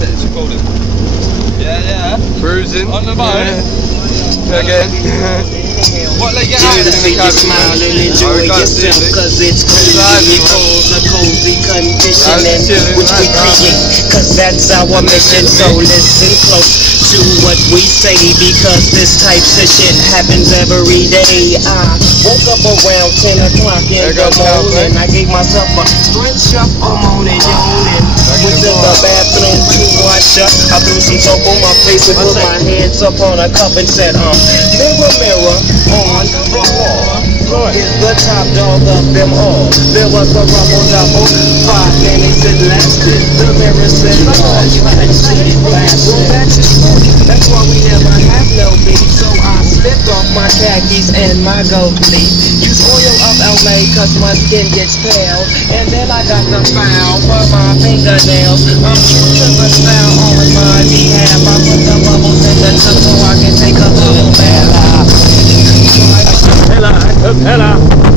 It's recording. Yeah. Bruising. On the boat. Yeah. Again. What, let get out of See you smile and enjoy yourself, cause it's cozy. It calls a cozy conditioning which we create, cause that's our mission. So listen close to what we say, because this type of shit happens every day. I woke up around 10 o'clock in the morning. I gave myself a stretch up, I'm on it, yawning. Went to the bathroom to wash up. I threw some soap on my face and put my hands up on a cup and said, mirror, mirror on the wall, is the top dog of them all. There was a double, 5 minutes it lasted. The mirror said, oh, you couldn't see it blasted. That's why we never have no beef. So I slipped off my khakis and my gold leaf. Use oil of LA cause my skin gets pale. And then I got the foul for my fingernails. I'm true to the style on my behalf. I put the bubbles in the tub so I can take a bubble bath. Hella.